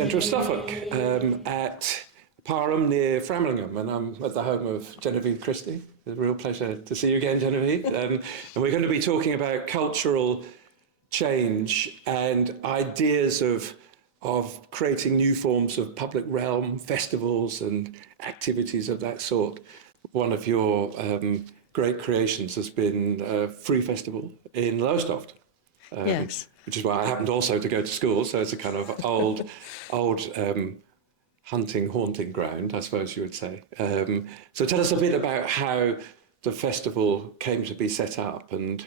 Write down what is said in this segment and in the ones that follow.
centre of Suffolk, at Parham near Framlingham, and I'm at the home of Genevieve Christie. It's a real pleasure to see you again, Genevieve. And we're going to be talking about cultural change and ideas of creating new forms of public realm, festivals and activities of that sort. One of your great creations has been a free festival in Lowestoft. Yes. Which is why I happened also to go to school, so it's a kind of old hunting, haunting ground, I suppose you would say. So tell us a bit about how the festival came to be set up, and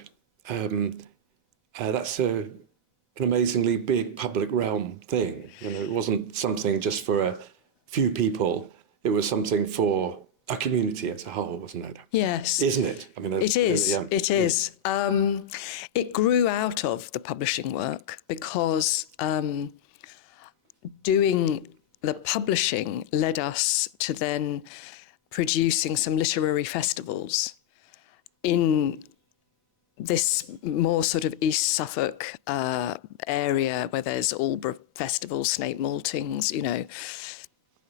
that's an amazingly big public realm thing. You know, it wasn't something just for a few people, it was something for a community as a whole, wasn't it? Yes. Isn't it? I mean, it is. Yeah. It is. It grew out of the publishing work because doing the publishing led us to then producing some literary festivals in this more sort of East Suffolk area where there's Aldborough festivals, Snape Maltings, you know,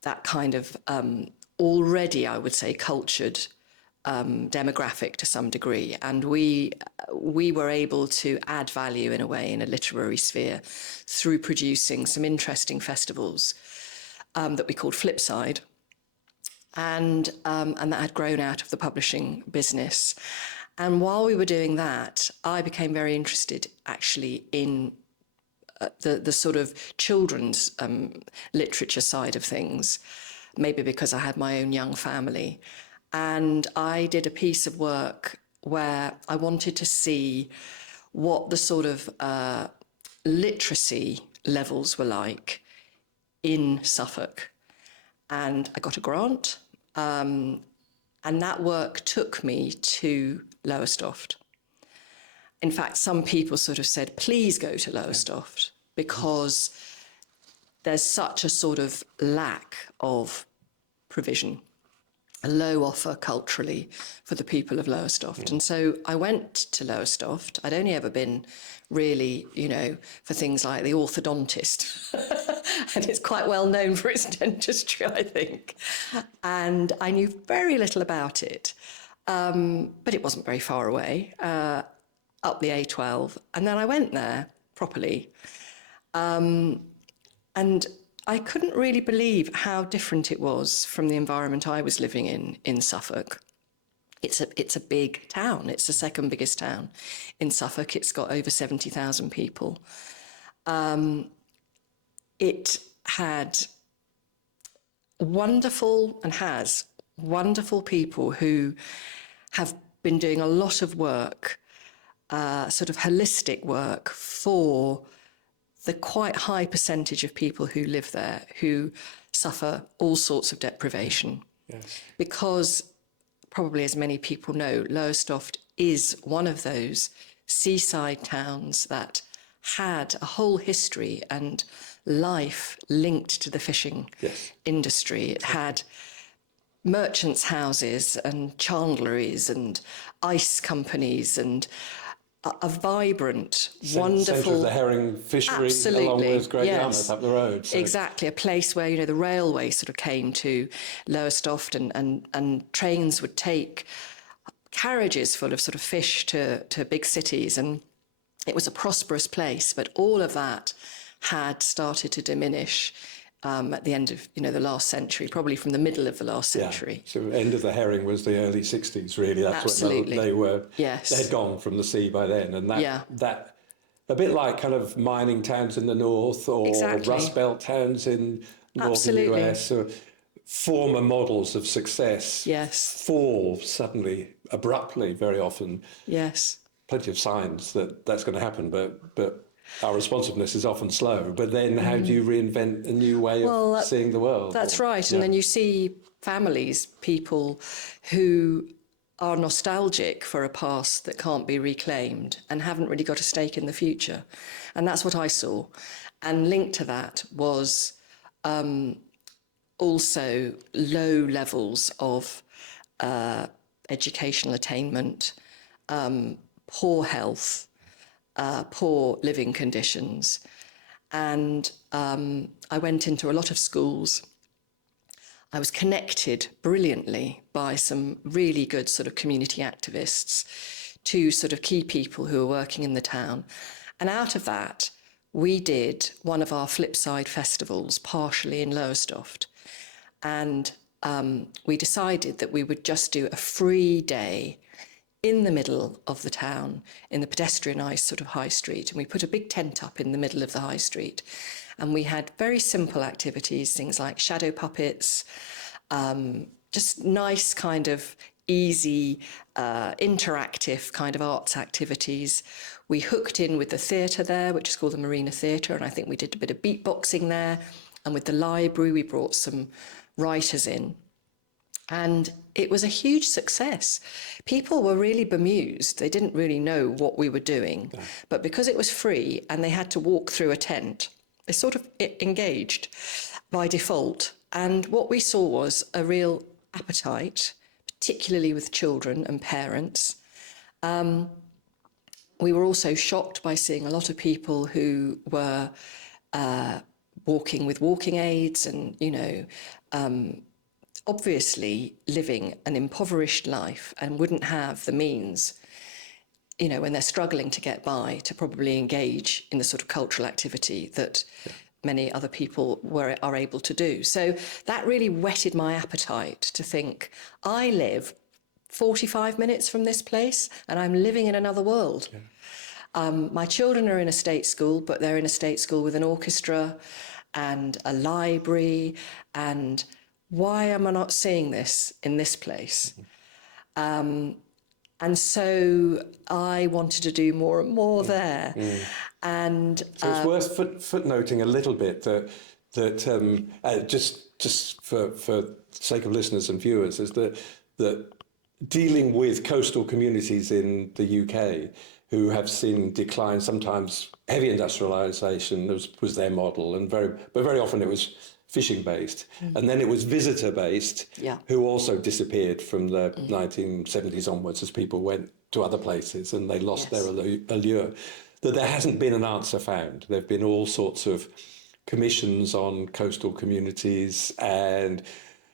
that kind of already, I would say, cultured demographic to some degree. And we were able to add value in a way in a literary sphere through producing some interesting festivals that we called Flipside. And that had grown out of the publishing business. And while we were doing that, I became very interested actually in the sort of children's literature side of things, maybe because I had my own young family. And I did a piece of work where I wanted to see what the sort of literacy levels were like in Suffolk. And I got a grant, and that work took me to Lowestoft. In fact, some people sort of said, please go to Lowestoft, because there's such a sort of lack of provision, a low offer culturally for the people of Lowestoft. And so I went to Lowestoft. I'd only ever been really, you know, for things like the orthodontist. And it's quite well known for its dentistry, I think. And I knew very little about it. But it wasn't very far away, up the A12. And then I went there properly. And I couldn't really believe how different it was from the environment I was living in Suffolk. It's a big town. It's the second biggest town in Suffolk. It's got over 70,000 people. It had wonderful and has wonderful people who have been doing a lot of work, sort of holistic work for the quite high percentage of people who live there who suffer all sorts of deprivation. Yes. Because, probably as many people know, Lowestoft is one of those seaside towns that had a whole history and life linked to the fishing industry. It had merchants' houses and chandleries and ice companies and a vibrant, wonderful... Centre of the herring fishery, along with Great Yarmouth up the road. So. Exactly, a place where, you know, the railway sort of came to Lowestoft and trains would take carriages full of sort of fish to big cities, and it was a prosperous place, but all of that had started to diminish at the end of, you know, the last century, probably from the middle of the last century. So end of the herring was the early 60s, really. That's when they were. Yes. They had gone from the sea by then, and that a bit like kind of mining towns in the north or Rust Belt towns in northern US, or former models of success fall suddenly, abruptly, very often. Yes. Plenty of signs that that's going to happen, but our responsiveness is often slow. But then how do you reinvent a new way of seeing the world? That's right. And then you see families, people who are nostalgic for a past that can't be reclaimed and haven't really got a stake in the future. And that's what I saw. And linked to that was also low levels of educational attainment, poor health, poor living conditions. And I went into a lot of schools. I was connected brilliantly by some really good sort of community activists to sort of key people who were working in the town. And out of that, we did one of our Flipside festivals, partially in Lowestoft. And we decided that we would just do a free day in the middle of the town, in the pedestrianised sort of high street. And we put a big tent up in the middle of the high street. And we had very simple activities, things like shadow puppets, just nice kind of easy, interactive kind of arts activities. We hooked in with the theatre there, which is called the Marina Theatre, and I think we did a bit of beatboxing there. And with the library, we brought some writers in. And it was a huge success. People were really bemused. They didn't really know what we were doing. Yeah. But because it was free and they had to walk through a tent, they sort of engaged by default. And what we saw was a real appetite, particularly with children and parents. We were also shocked by seeing a lot of people who were walking with walking aids and, obviously living an impoverished life and wouldn't have the means, when they're struggling to get by, to probably engage in the sort of cultural activity that many other people are able to do. So that really whetted my appetite to think, I live 45 minutes from this place and I'm living in another world. Yeah. My children are in a state school, but they're in a state school with an orchestra and a library, and why am I not seeing this in this place? And so I wanted to do more and more there. And so it's worth footnoting a little bit that just for the sake of listeners and viewers, is that dealing with coastal communities in the UK who have seen decline, sometimes heavy industrialisation was their model, but very often it was fishing based, and then it was visitor based, who also disappeared from the 1970s onwards as people went to other places and they lost their allure. That there hasn't been an answer found. There have been all sorts of commissions on coastal communities and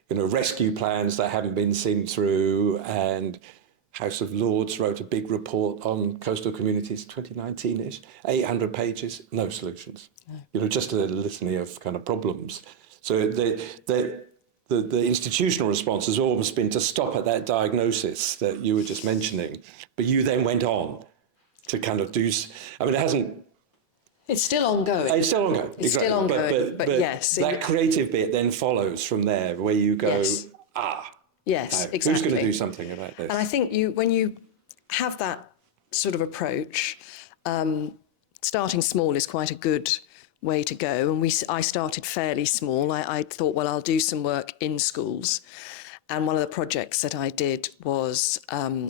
rescue plans that haven't been seen through, and House of Lords wrote a big report on coastal communities, 2019-ish, 800 pages, no solutions. No. Just a litany of kind of problems. So the institutional response has almost been to stop at that diagnosis that you were just mentioning, but you then went on to kind of do. It hasn't. It's still ongoing. It's still ongoing. It's still ongoing. But yes, that creative bit then follows from there, where you go, yes, exactly. Who's going to do something about this? And I think when you have that sort of approach, starting small is quite a good way to go. And I started fairly small. I thought, well, I'll do some work in schools. And one of the projects that I did was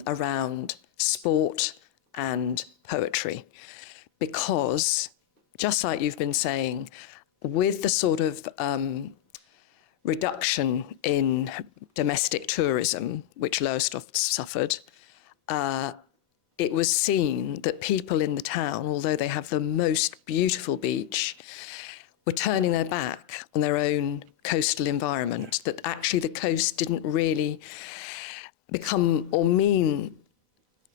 around sport and poetry, because just like you've been saying, with the sort of reduction in domestic tourism, which Lowestoft suffered, it was seen that people in the town, although they have the most beautiful beach, were turning their back on their own coastal environment, that actually the coast didn't really become or mean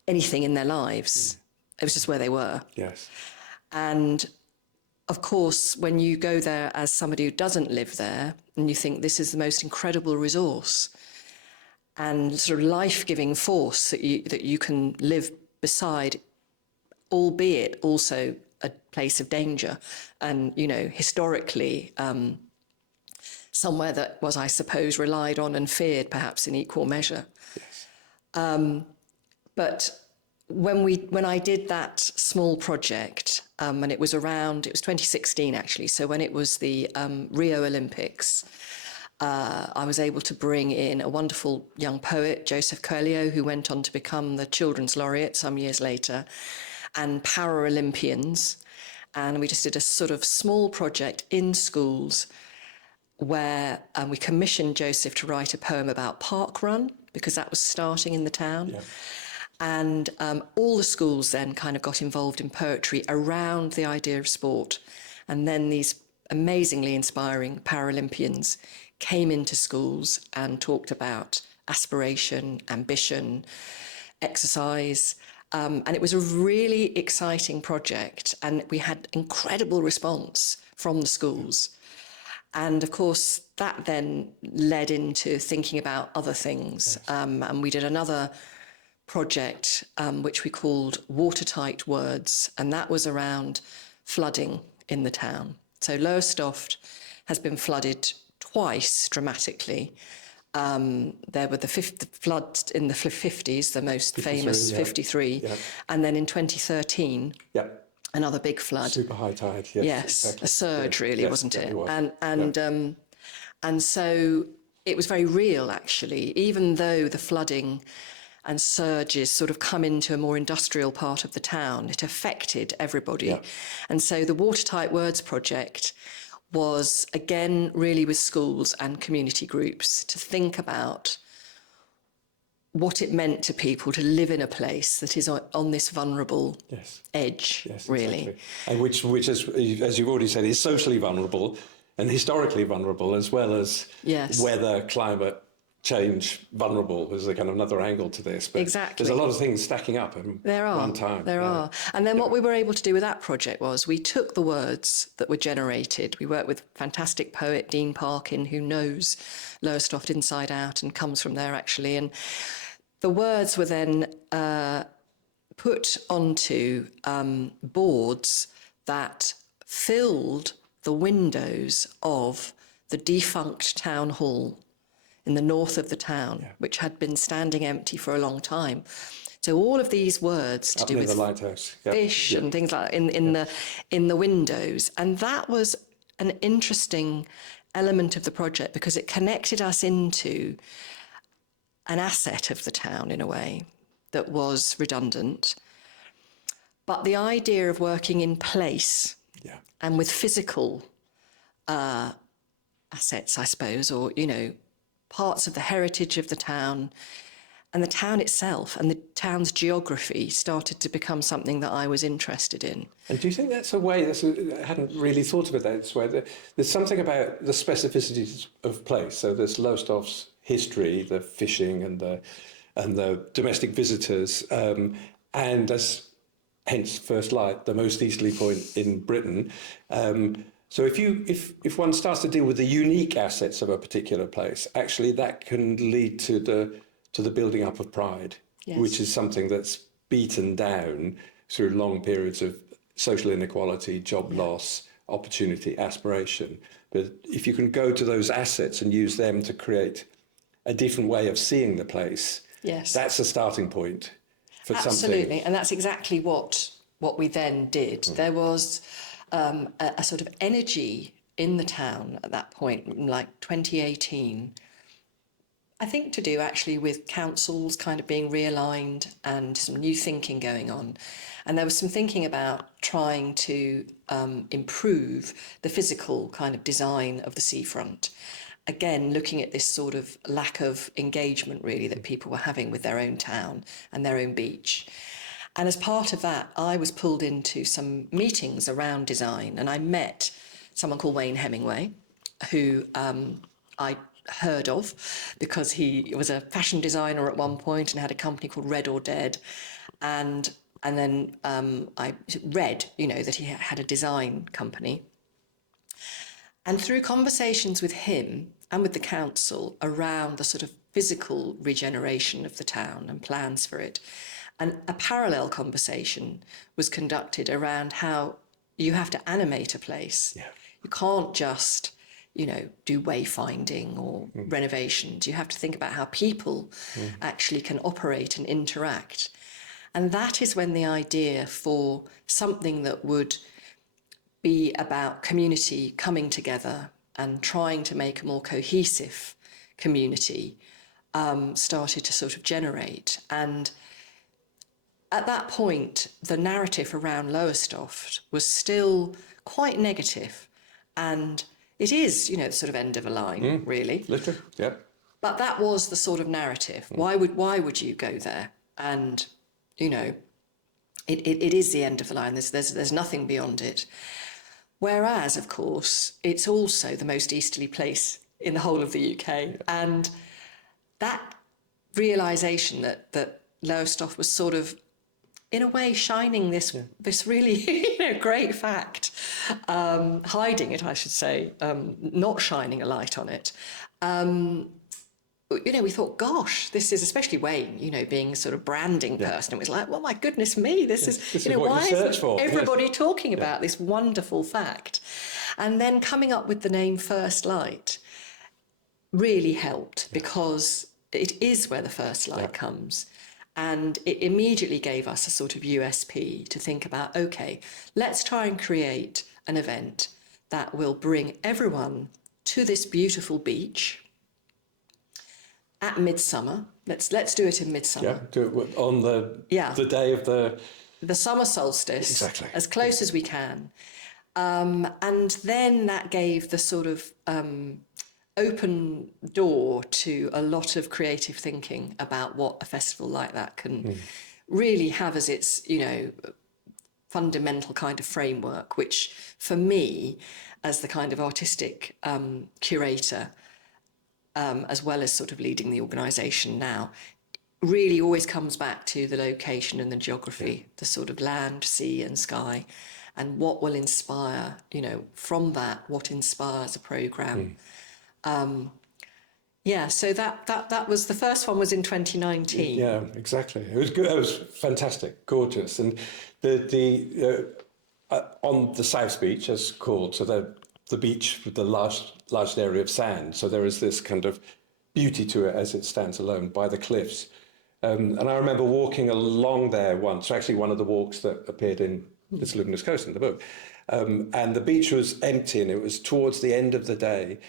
anything in their lives. It was just where they were. Yes. And of course, when you go there as somebody who doesn't live there, and you think this is the most incredible resource and sort of life-giving force that you can live beside, albeit also a place of danger, and historically somewhere that was, I suppose, relied on and feared perhaps in equal measure. Yes. But when I did that small project, and it was 2016 actually, so when it was the Rio Olympics, I was able to bring in a wonderful young poet, Joseph Coelho, who went on to become the Children's Laureate some years later, and Paralympians. And we just did a sort of small project in schools where we commissioned Joseph to write a poem about Park Run, because that was starting in the town. Yeah. And all the schools then kind of got involved in poetry around the idea of sport. And then these amazingly inspiring Paralympians came into schools and talked about aspiration, ambition, exercise. And it was a really exciting project, and we had incredible response from the schools. And of course, that then led into thinking about other things. Yes. And we did another project, which we called Watertight Words, and that was around flooding in the town. So Lowestoft has been flooded twice dramatically. There were the floods in the 50s, the most famous 53, yeah. And then in 2013, yeah. Another big flood. Super high tide, yes. Yes, exactly. A surge, yeah. Really, yes, wasn't it? Was. And so it was very real, actually, even though the flooding and surges sort of come into a more industrial part of the town, it affected everybody. Yeah. And so the Watertight Words project was, again, really with schools and community groups to think about what it meant to people to live in a place that is on this vulnerable edge, really. Exactly. And which is, as you've already said, is socially vulnerable and historically vulnerable, as well as weather, climate change vulnerable. There's a kind of another angle to this. But exactly. There's a lot of things stacking up at one time. There are. And then what we were able to do with that project was we took the words that were generated. We worked with fantastic poet Dean Parkin, who knows Lowestoft inside out and comes from there, actually. And the words were then put onto boards that filled the windows of the defunct town hall in the north of the town, which had been standing empty for a long time. So all of these words to do with the lighthouse, fish and things like that in the windows. And that was an interesting element of the project because it connected us into an asset of the town in a way that was redundant. But the idea of working in place and with physical assets, I suppose, or, parts of the heritage of the town and the town itself and the town's geography started to become something that I was interested in. And do you think that's a way, I hadn't really thought of it that way, there's something about the specificities of place. So there's Lowestoft's history, the fishing and the domestic visitors, and as hence First Light, the most easterly point in Britain. So if one starts to deal with the unique assets of a particular place, actually that can lead to the building up of pride, which is something that's beaten down through long periods of social inequality, job loss, opportunity, aspiration. But if you can go to those assets and use them to create a different way of seeing the place, that's a starting point for something. Absolutely, and that's exactly what we then did. There was a sort of energy in the town at that point, like 2018, I think to do actually with councils kind of being realigned and some new thinking going on. And there was some thinking about trying to improve the physical kind of design of the seafront. Again, looking at this sort of lack of engagement really that people were having with their own town and their own beach. And as part of that, I was pulled into some meetings around design, and I met someone called Wayne Hemingway, who I heard of because he was a fashion designer at one point and had a company called Red or Dead. And then I read, that he had a design company. And through conversations with him and with the council around the sort of physical regeneration of the town and plans for it, and a parallel conversation was conducted around how you have to animate a place. Yeah. You can't just, do wayfinding or renovations. You have to think about how people actually can operate and interact. And that is when the idea for something that would be about community coming together and trying to make a more cohesive community started to sort of generate. And at that point, the narrative around Lowestoft was still quite negative, and it is, the sort of end of a line, really. Literally, yeah. But that was the sort of narrative. Why would you go there? And, it is the end of the line. There's nothing beyond it. Whereas, of course, it's also the most easterly place in the whole of the UK. And that realisation that Lowestoft was sort of, in a way, shining this really great fact, hiding it, I should say, not shining a light on it. We thought, gosh, this is, especially Wayne, being a sort of branding person. It was like, well, my goodness me, this is what why you search is for. everybody talking about this wonderful fact? And then coming up with the name First Light really helped, because it is where the first light comes. And it immediately gave us a sort of USP to think about, okay, let's try and create an event that will bring everyone to this beautiful beach at midsummer. Let's do it in midsummer. Yeah, do it on the day of the summer solstice. Exactly. As close as we can. And then that gave the sort of open door to a lot of creative thinking about what a festival like that can really have as its, fundamental kind of framework, which for me, as the kind of artistic curator, as well as sort of leading the organisation now, really always comes back to the location and the geography, the sort of land, sea and sky, and what will inspire, from that, what inspires a programme. So that was, the first one was in 2019. Yeah, exactly. It was good. It was fantastic, gorgeous. And the on the South Beach, as called, so the beach with the large area of sand. So there is this kind of beauty to it as it stands alone by the cliffs. And I remember walking along there once, actually one of the walks that appeared in This Luminous Coast in the book. And the beach was empty, and it was towards the end of the day.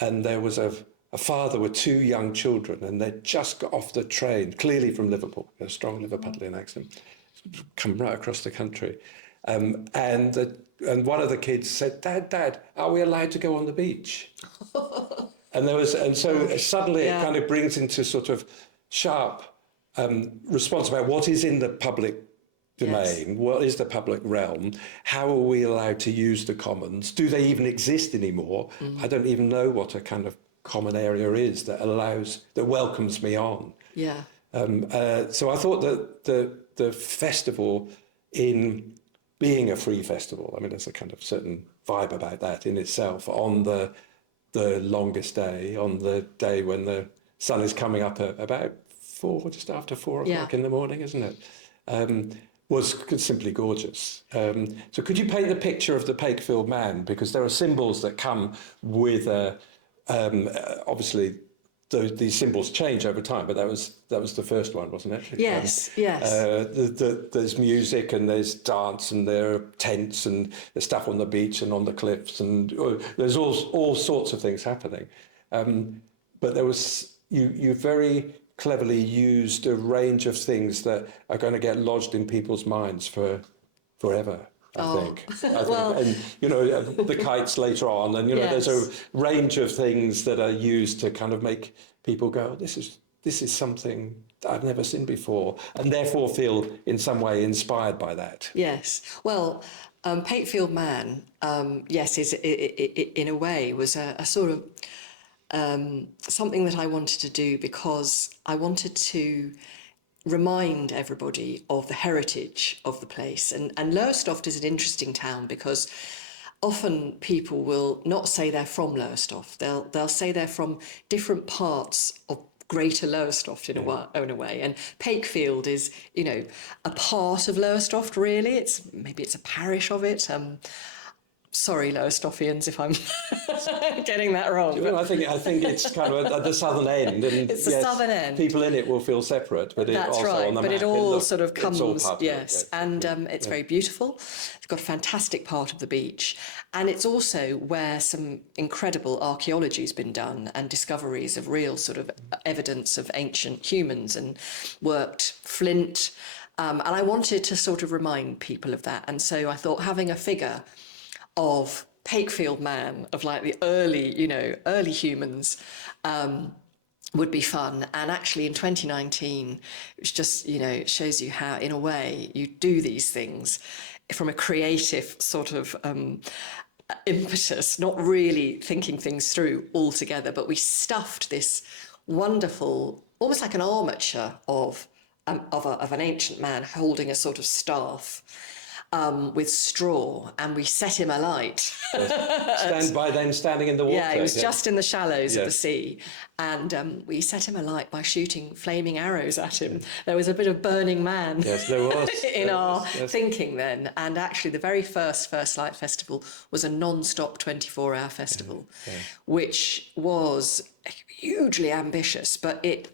And there was a father with two young children, and they'd just got off the train, clearly from Liverpool, a strong Liverpudlian accent, come right across the country. And one of the kids said, Dad, are we allowed to go on the beach? And so suddenly it kind of brings into sort of sharp response about what is in the public domain, what is the public realm, how are we allowed to use the commons, do they even exist anymore? I don't even know what a kind of common area is that welcomes me on. So I thought that the festival, in being a free festival, I mean, there's a kind of certain vibe about that in itself, on the longest day, on the day when the sun is coming up at about just after 4 o'clock in the morning, isn't it? Was simply gorgeous. So could you paint the picture of the Pakefield man? Because there are symbols that come with, obviously, these symbols change over time, but that was the first one, wasn't it? Yes. There's music and there's dance and there are tents and there's stuff on the beach and on the cliffs, and there's all sorts of things happening. But there was, you very cleverly used a range of things that are going to get lodged in people's minds forever. I think. Well, and the kites later on, and there's a range of things that are used to kind of make people go, this is something I've never seen before, and therefore feel in some way inspired by that. Yes. Well, Pakefield Man, is in a way was a sort of something that I wanted to do, because I wanted to remind everybody of the heritage of the place. And Lowestoft is an interesting town, because often people will not say they're from Lowestoft. They'll say they're from different parts of Greater Lowestoft in a way. And Pakefield is, a part of Lowestoft, really. Maybe it's a parish of it. Sorry, Lowestoftians, if I'm getting that wrong. Well, I think it's kind of at the southern end, and it's the southern end. People in it will feel separate, but that's also right. on the but map, it all sort of comes, and it's very beautiful. It's got a fantastic part of the beach, and it's also where some incredible archaeology has been done and discoveries of real sort of evidence of ancient humans and worked flint, and I wanted to sort of remind people of that. And so I thought having a figure of Pakefield man, of like the early humans, would be fun. And actually in 2019, it's just, it shows you how, in a way, you do these things from a creative sort of impetus, not really thinking things through altogether, but we stuffed this wonderful, almost like an armature of an ancient man holding a sort of staff with straw, and we set him alight. Standing in the water. Yeah, he was just in the shallows of the Yes. sea, and we set him alight by shooting flaming arrows at him. There was a bit of Burning Man. Yes, there was. in There our was, yes. thinking then, and actually the very first Light Festival was a non-stop 24-hour festival, which was hugely ambitious, but it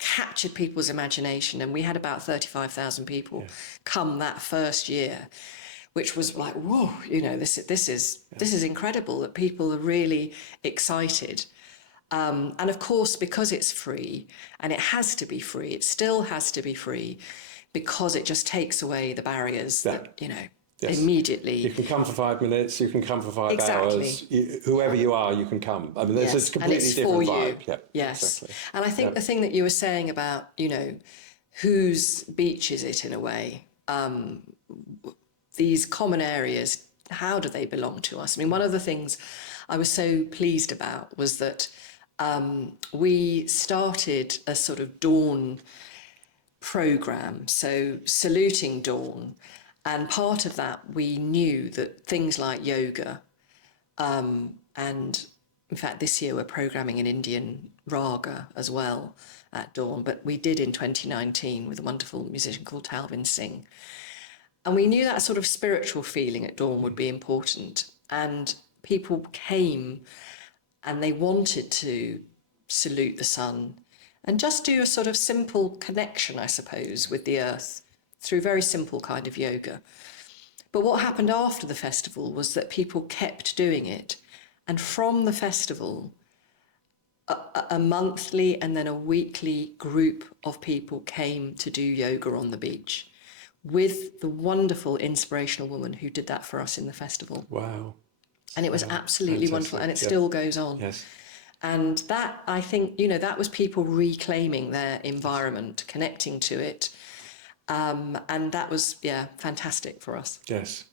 captured people's imagination, and we had about 35,000 people come that first year, which was like, whoa, you know, this is incredible that people are really excited. And of course, because it's free, and it has to be free, it still has to be free, because it just takes away the barriers that, you know, immediately. You can come for 5 minutes, you can come for 5 Exactly. hours. Whoever you are, you can come. I mean, there's a completely and it's different for vibe. you. Yeah, Yes. exactly. And I think the thing that you were saying about, you know, whose beach is it in a way? These common areas, how do they belong to us? I mean, one of the things I was so pleased about was that we started a sort of dawn program, so saluting dawn. And part of that, we knew that things like yoga, and in fact, this year we're programming an Indian raga as well at dawn, but we did in 2019 with a wonderful musician called Talvin Singh. And we knew that sort of spiritual feeling at dawn would be important. And people came and they wanted to salute the sun and just do a sort of simple connection, I suppose, with the earth through very simple kind of yoga. But what happened after the festival was that people kept doing it. And from the festival, a monthly and then a weekly group of people came to do yoga on the beach with the wonderful inspirational woman who did that for us in the festival. Wow. And it was absolutely wonderful, and it still goes on. Yes. And that, I think, you know, that was people reclaiming their environment, connecting to it. And that was, fantastic for us. Yes.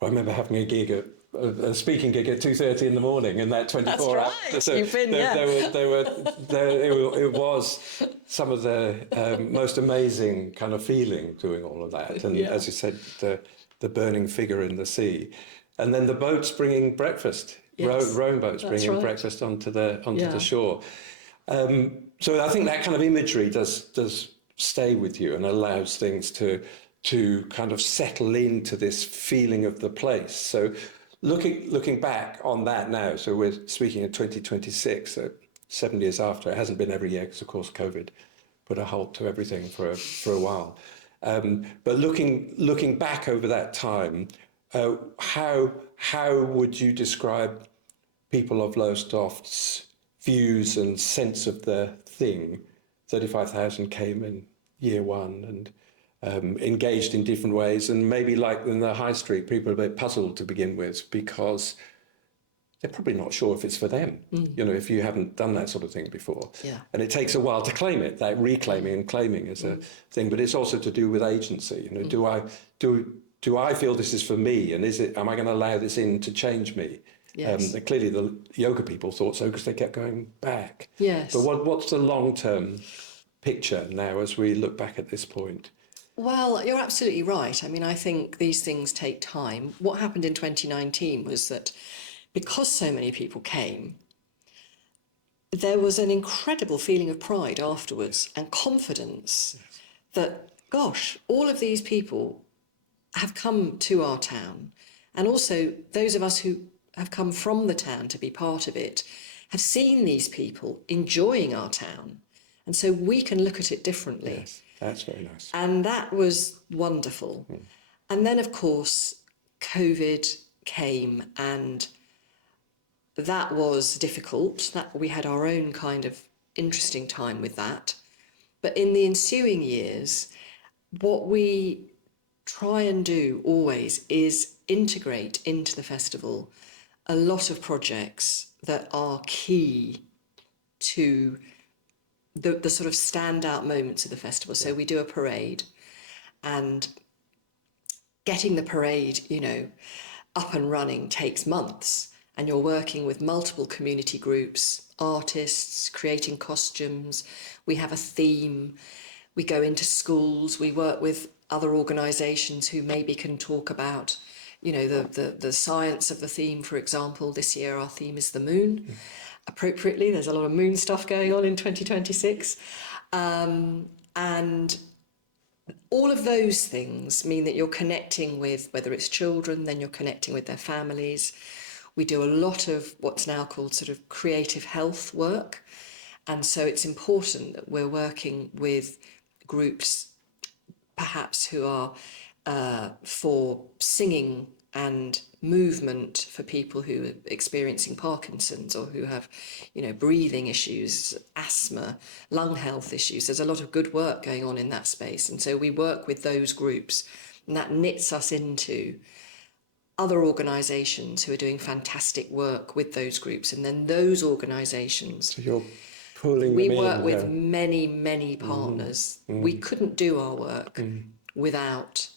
I remember having a gig a speaking gig at 2:30 in the morning, and that 24 That's hours. right. So You've been, it was some of the most amazing kind of feeling doing all of that. And as you said, the burning figure in the sea, and then the boats bringing breakfast, rowing boats bringing breakfast onto the shore. So I think that kind of imagery does stay with you and allows things to kind of settle into this feeling of the place. So looking back on that now, so we're speaking of 2026, so 7 years after. It hasn't been every year because, of course, COVID put a halt to everything for a while. But looking back over that time, how would you describe people of Lowestoft's views and sense of the thing? 35,000 came in year one and engaged in different ways, and maybe like in the high street, people are a bit puzzled to begin with because they're probably not sure if it's for them, you know, if you haven't done that sort of thing before. And it takes a while to claim it, that reclaiming and claiming is a thing, but it's also to do with agency. You know, do I feel this is for me, and am I going to allow this in to change me? Clearly the yoga people thought so because they kept going back. But what's the long-term picture now as we look back at this point? Well, you're absolutely right. I mean, I think these things take time. What happened in 2019 was that because so many people came, there was an incredible feeling of pride afterwards and confidence that, gosh, all of these people have come to our town. And also those of us who have come from the town to be part of it have seen these people enjoying our town. And so we can look at it differently. Yes, that's very nice. And that was wonderful. And then, of course, COVID came, and that was difficult. We had our own kind of interesting time with that. But in the ensuing years, what we try and do always is integrate into the festival a lot of projects that are key to the sort of standout moments of the festival. So we do a parade, and getting the parade, you know, up and running takes months, and you're working with multiple community groups, artists, creating costumes. We have a theme. We go into schools. We work with other organisations who maybe can talk about, you know, the science of the theme. For example, this year our theme is the moon. Appropriately, there's a lot of moon stuff going on in 2026. And all of those things mean that you're connecting with, whether it's children, then you're connecting with their families. We do a lot of what's now called sort of creative health work. And so it's important that we're working with groups perhaps who are for singing and movement for people who are experiencing Parkinson's or who have, you know, breathing issues, asthma, lung health issues. There's a lot of good work going on in that space. And so we work with those groups, and that knits us into other organisations who are doing fantastic work with those groups. And then those organisations, So you're pulling we them work in, with yeah. many partners. We couldn't do our work without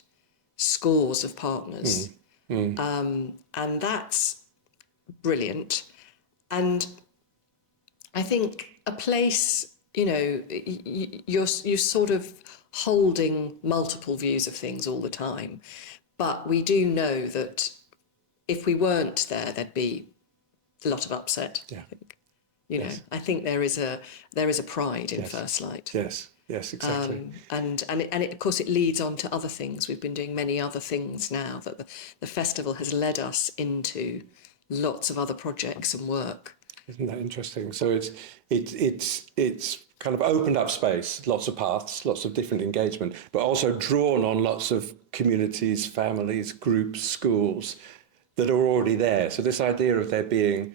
scores of partners. And that's brilliant. And I think a place, you know, you're sort of holding multiple views of things all the time. But we do know that if we weren't there, there'd be a lot of upset. Yeah. I think. You know, Yes. I think there is a pride in First Light. Yes, exactly. And of course it leads on to other things. We've been doing many other things now that the festival has led us into lots of other projects and work. Isn't that interesting? So it's kind of opened up space, lots of paths, lots of different engagement, but also drawn on lots of communities, families, groups, schools that are already there. So this idea of there being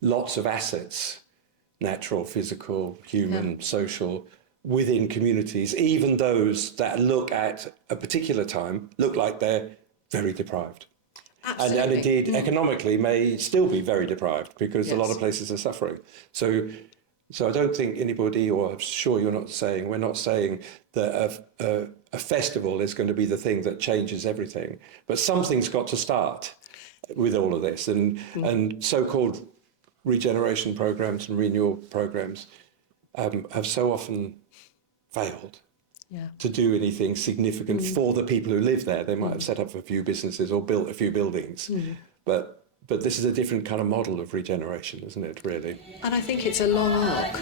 lots of assets, natural, physical, human, social, within communities, even those that look at a particular time, look like they're very deprived. Absolutely. And indeed, economically, may still be very deprived because a lot Yes. of places are suffering. So I don't think anybody, or I'm sure we're not saying that a festival is going to be the thing that changes everything. But something's got to start with all of this. And so-called regeneration programs and renewal programs have so often failed to do anything significant for the people who live there. They might have set up a few businesses or built a few buildings, but this is a different kind of model of regeneration, isn't it, really? And I think it's a long arc.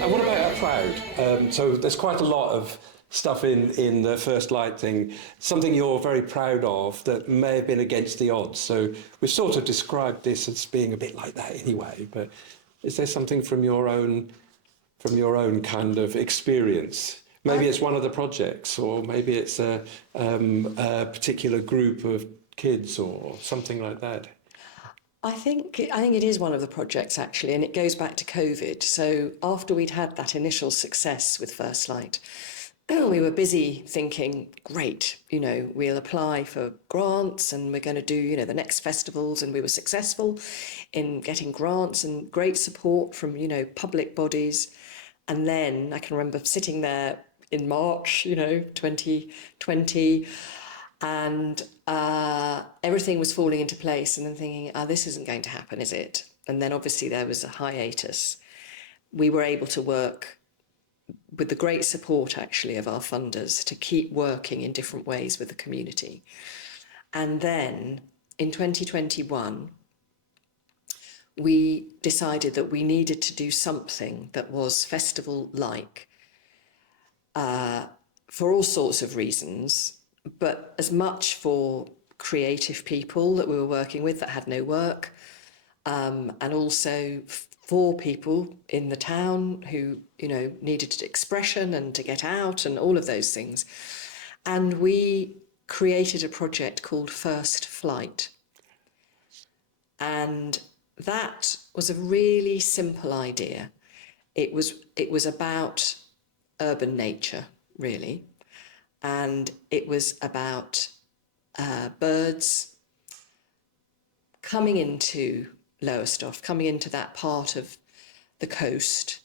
And what about Proud? So there's quite a lot of stuff in the First Light thing, something you're very proud of that may have been against the odds. So we've sort of described this as being a bit like that anyway, but is there something from your own kind of experience? Maybe it's one of the projects, or maybe it's a particular group of kids or something like that. I think it is one of the projects actually, and it goes back to COVID. So after we'd had that initial success with First Light, we were busy thinking, great, you know, we'll apply for grants and we're going to do, you know, the next festivals. And we were successful in getting grants and great support from, you know, public bodies. And then I can remember sitting there in March, you know, 2020, and everything was falling into place, and then thinking, this isn't going to happen, is it? And then obviously there was a hiatus. We were able to work with the great support actually of our funders to keep working in different ways with the community. And then in 2021, we decided that we needed to do something that was festival-like for all sorts of reasons, but as much for creative people that we were working with that had no work, and also for people in the town who, you know, needed expression and to get out and all of those things. And we created a project called First Flight. And that was a really simple idea. It was about urban nature, really. And it was about birds coming into Lowestoft, coming into that part of the coast,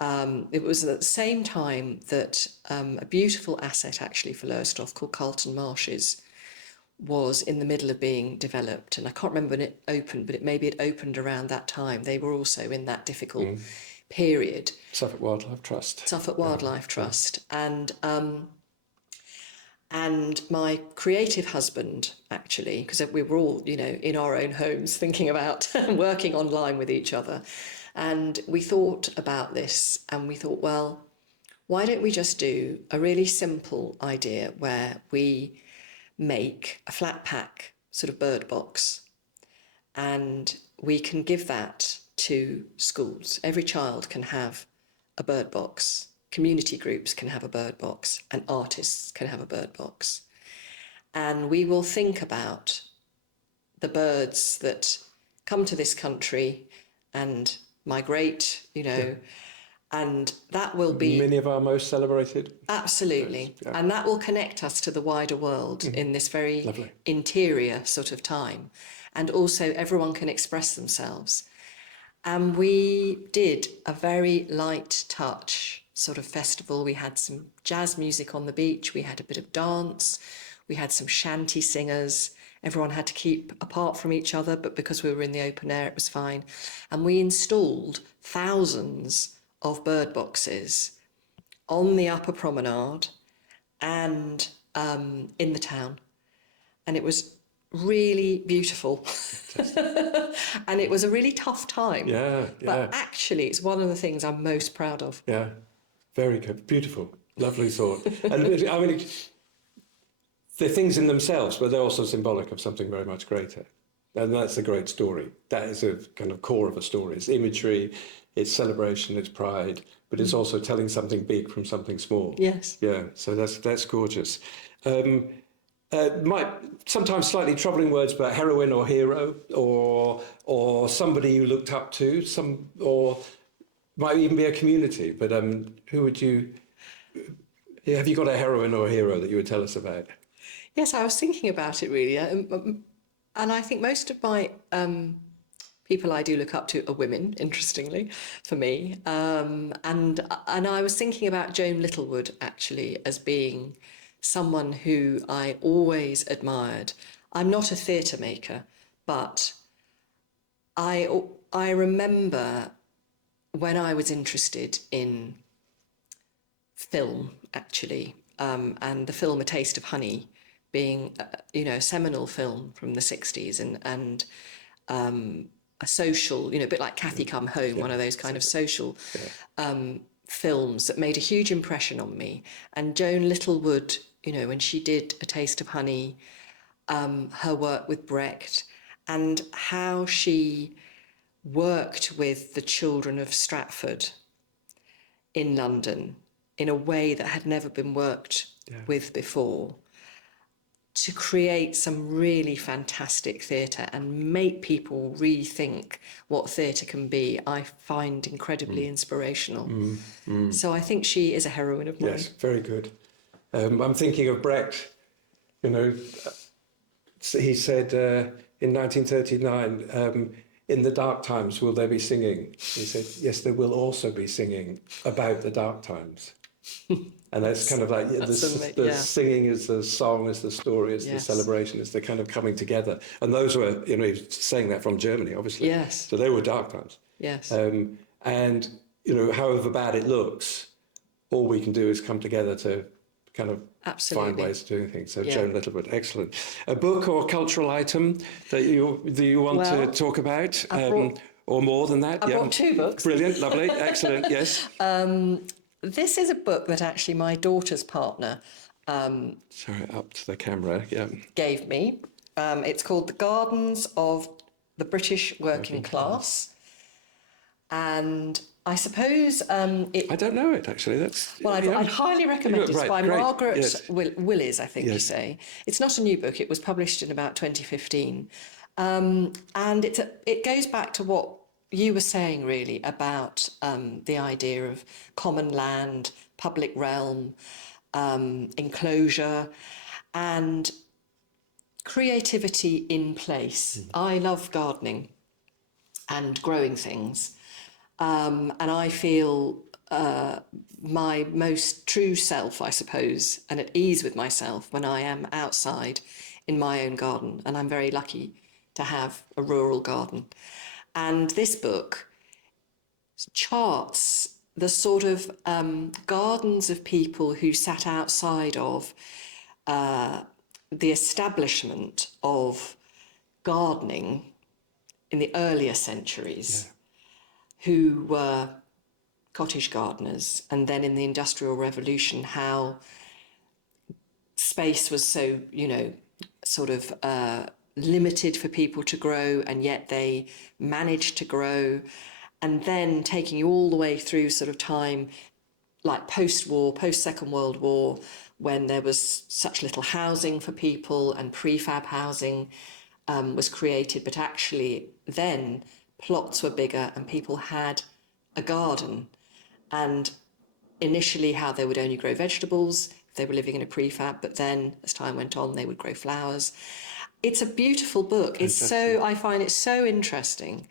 It was at the same time that a beautiful asset actually for Lowestoft called Carlton Marshes was in the middle of being developed. And I can't remember when it opened, but maybe it opened around that time. They were also in that difficult period. Suffolk Wildlife Trust. Suffolk Wildlife Trust. And my creative husband, actually, because we were all, in our own homes thinking about working online with each other. And we thought about this and we thought, well, why don't we just do a really simple idea where we make a flat pack sort of bird box and we can give that to schools. Every child can have a bird box. Community groups can have a bird box and artists can have a bird box. And we will think about the birds that come to this country and migrate, and that will be... Many of our most celebrated. Absolutely. Yeah. And that will connect us to the wider world in this very Lovely. interior sort of time. And also everyone can express themselves. And we did a very light touch sort of festival. We had some jazz music on the beach. We had a bit of dance. We had some shanty singers. Everyone had to keep apart from each other, but because we were in the open air, it was fine. And we installed thousands of bird boxes on the upper promenade and in the town. And it was really beautiful. And it was a really tough time. Yeah. But actually, it's one of the things I'm most proud of. Yeah, very good, beautiful, lovely thought. And I mean, they're things in themselves, but they're also symbolic of something very much greater. And that's a great story. That is a kind of core of a story. It's imagery, it's celebration, it's pride, but it's also telling something big from something small. Yes. Yeah, so that's gorgeous. Sometimes slightly troubling words about heroine or hero or somebody you looked up to, or might even be a community. But who would you? Have you got a heroine or hero that you would tell us about? Yes, I was thinking about it really, and I think most of my people I do look up to are women. Interestingly, for me, and I was thinking about Joan Littlewood actually as being someone who I always admired. I'm not a theatre maker, but I remember when I was interested in film, actually, and the film A Taste of Honey being, a seminal film from the 60s and a social, a bit like Cathy Come Home, one of those kind of social films that made a huge impression on me. And Joan Littlewood, when she did A Taste of Honey, her work with Brecht, and how she worked with the children of Stratford in London in a way that had never been worked with before, to create some really fantastic theatre and make people rethink what theatre can be, I find incredibly inspirational. So I think she is a heroine of mine. Yes, very good. I'm thinking of Brecht. He said in 1939, in the dark times will there be singing? He said, yes, there will also be singing about the dark times. And that's kind of like the singing is the song, is the story, is the celebration, is the kind of coming together. And those were, he was saying that from Germany, obviously. Yes. So they were dark times. Yes. And, however bad it looks, all we can do is come together to kind of find ways of doing things. So Joan Littlewood, excellent. A book or cultural item that you want to talk about, or more than that? I brought 2 books. Brilliant, lovely, excellent, yes. This is a book that actually my daughter's partner Sorry, up to the camera, gave me. It's called The Gardens of the British Working Class. And I suppose I don't know it, actually. I'd highly recommend it. It's by Margeret Willis, I think you say. It's not a new book. It was published in about 2015. And it goes back to what you were saying, really, about the idea of common land, public realm, enclosure, and creativity in place. I love gardening and growing things. And I feel my most true self, I suppose, and at ease with myself when I am outside in my own garden. And I'm very lucky to have a rural garden. And this book charts the sort of gardens of people who sat outside of the establishment of gardening in the earlier centuries, who were cottage gardeners, and then in the Industrial Revolution, how space was so, sort of limited for people to grow, and yet they managed to grow. And then taking you all the way through sort of time like post-war, post-Second World War, when there was such little housing for people and prefab housing was created, but actually then plots were bigger and people had a garden. And initially how they would only grow vegetables if they were living in a prefab, but then as time went on, they would grow flowers. It's a beautiful book. I find it so interesting.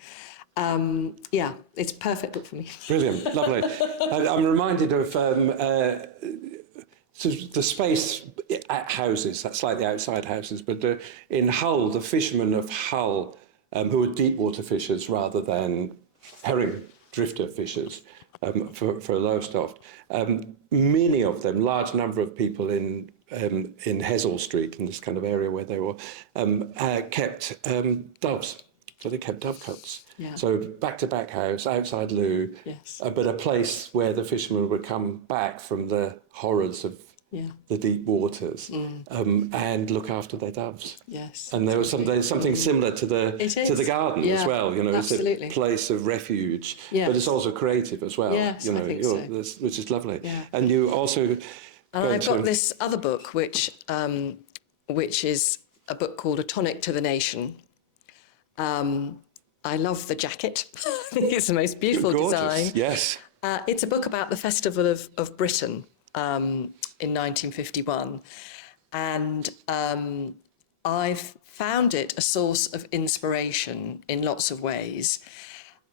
It's a perfect book for me. Brilliant, lovely. I'm reminded of the space at houses, that's like the outside houses, but in Hull, the fishermen of Hull, who are deep water fishers rather than herring drifter fishers for Lowestoft, many of them, large number of people in Hessel Street, in this kind of area where they were, kept doves. So they kept dovecotes. Yeah. So back-to-back house, outside loo, Yes. but a place where the fishermen would come back from the horrors of the deep waters and look after their doves. Yes. And there's something similar to the garden as well. Absolutely. It's a place of refuge, Yes. but it's also creative as well. Yes, I think so. Which is lovely. Yeah. And you also. And I've got this other book, which is a book called A Tonic to the Nation. I love the jacket. I think it's the most beautiful design. Yes. It's a book about the Festival of Britain in 1951. And I've found it a source of inspiration in lots of ways.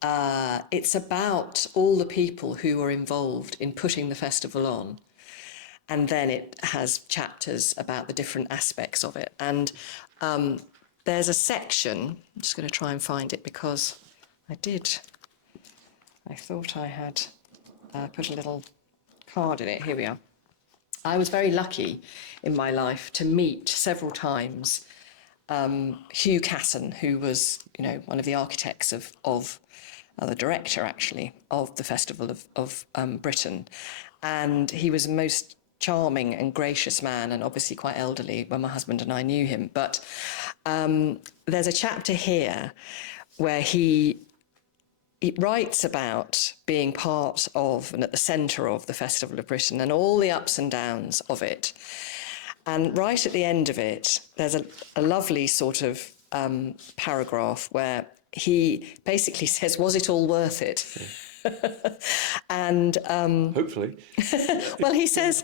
It's about all the people who were involved in putting the festival on. And then it has chapters about the different aspects of it. And there's a section, I'm just going to try and find it because I thought I had put a little card in it. Here we are. I was very lucky in my life to meet several times Hugh Casson, who was, one of the architects of the director actually of the Festival of Britain. And he was a most charming and gracious man, and obviously quite elderly when my husband and I knew him. But there's a chapter here where he writes about being part of and at the centre of the Festival of Britain and all the ups and downs of it. And right at the end of it, there's a lovely sort of paragraph where he basically says, was it all worth it? And hopefully. Well, he says,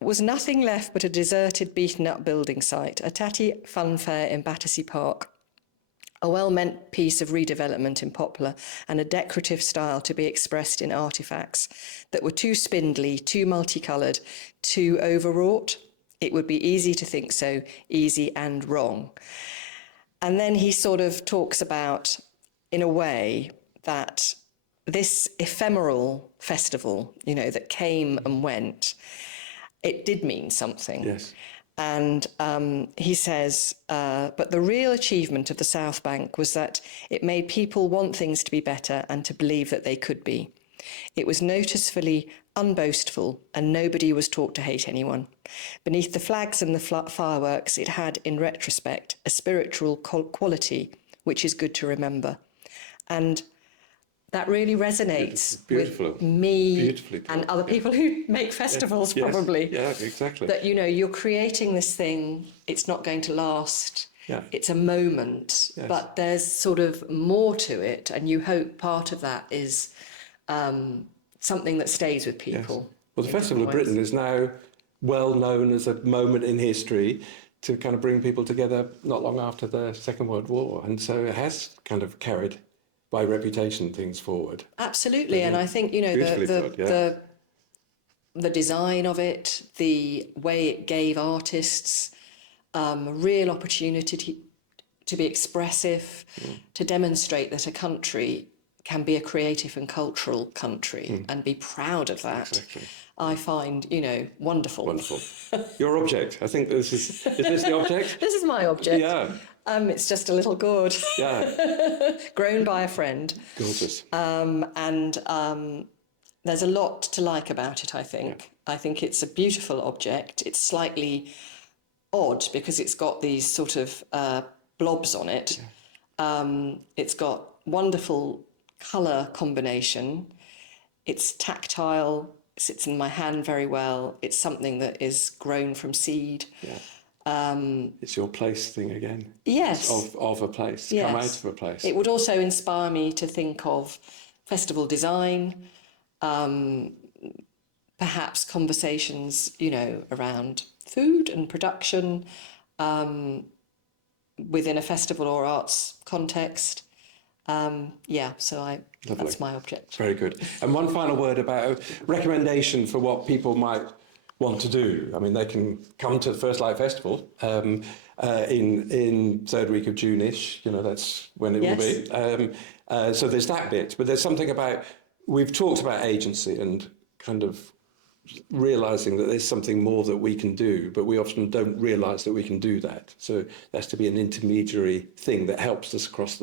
was nothing left but a deserted, beaten-up building site, a tatty funfair in Battersea Park, a well-meant piece of redevelopment in Poplar, and a decorative style to be expressed in artefacts that were too spindly, too multicoloured, too overwrought. It would be easy to think so, easy and wrong. And then he sort of talks about, in a way, that this ephemeral festival, that came and went, it did mean something. Yes. And he says, but the real achievement of the South Bank was that it made people want things to be better and to believe that they could be. It was noticeably unboastful, and nobody was taught to hate anyone. Beneath the flags and the fireworks, it had, in retrospect, a spiritual quality, which is good to remember. And that really resonates with me and other people who make festivals, probably. Yeah, exactly. That, you're creating this thing, it's not going to last. Yeah. It's a moment, but there's sort of more to it, and you hope part of that is something that stays with people. Yes. Well, the Festival of Britain is now well known as a moment in history to kind of bring people together not long after the Second World War, and so it has kind of carried by reputation things forward. Absolutely, and I think, you know, the design of it, the way it gave artists real opportunity to be expressive, to demonstrate that a country can be a creative and cultural country and be proud of that. Exactly. I find, you know, wonderful. Wonderful. Your object. I think this is this the object? This is my object. Yeah. It's just a little gourd. Yeah. Grown by a friend. Gorgeous. There's a lot to like about it, I think. Yeah. I think it's a beautiful object. It's slightly odd because it's got these sort of blobs on it. Yeah. It's got wonderful colour combination. It's tactile, sits in my hand very well. It's something that is grown from seed. Yeah. It's your place thing again. Yes. Of a place. Yes. Come out of a place. It would also inspire me to think of festival design, perhaps conversations, you know, around food and production within a festival or arts context. That's my object. Very good. And one final word about a recommendation for what people might want to do. I mean, they can come to the First Light Festival in third week of June-ish. You know, that's when it will be. So there's that bit. But there's something about, we've talked about agency and kind of realising that there's something more that we can do, but we often don't realise that we can do that. So there has to be an intermediary thing that helps us across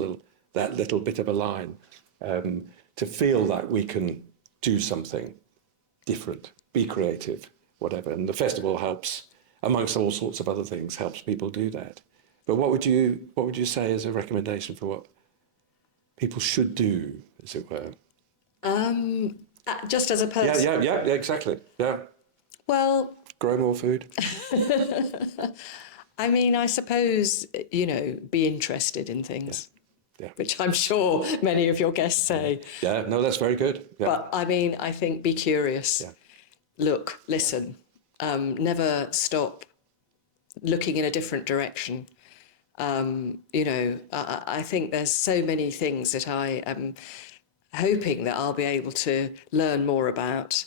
that little bit of a line to feel that we can do something different, be creative, whatever. And the festival helps, amongst all sorts of other things, helps people do that. But what would you say as a recommendation for what people should do, as it were? Just as a person? Yeah, exactly. Yeah. Well, grow more food. I mean, I suppose, you know, be interested in things. Yeah. Which I'm sure many of your guests say. Yeah, no, that's very good. Yeah. But I mean, I think be curious. Yeah. Look, listen, never stop looking in a different direction. You know, I think there's so many things that I am hoping that I'll be able to learn more about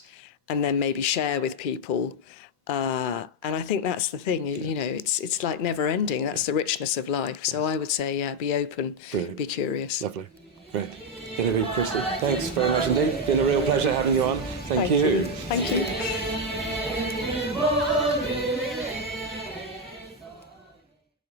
and then maybe share with people. And I think that's the thing, you know, it's like never ending. That's the richness of life. So I would say, be open, Brilliant. Be curious. Lovely. Great. Genevieve Christie, thanks very much indeed. It's been a real pleasure having you on. Thank you. Thank you.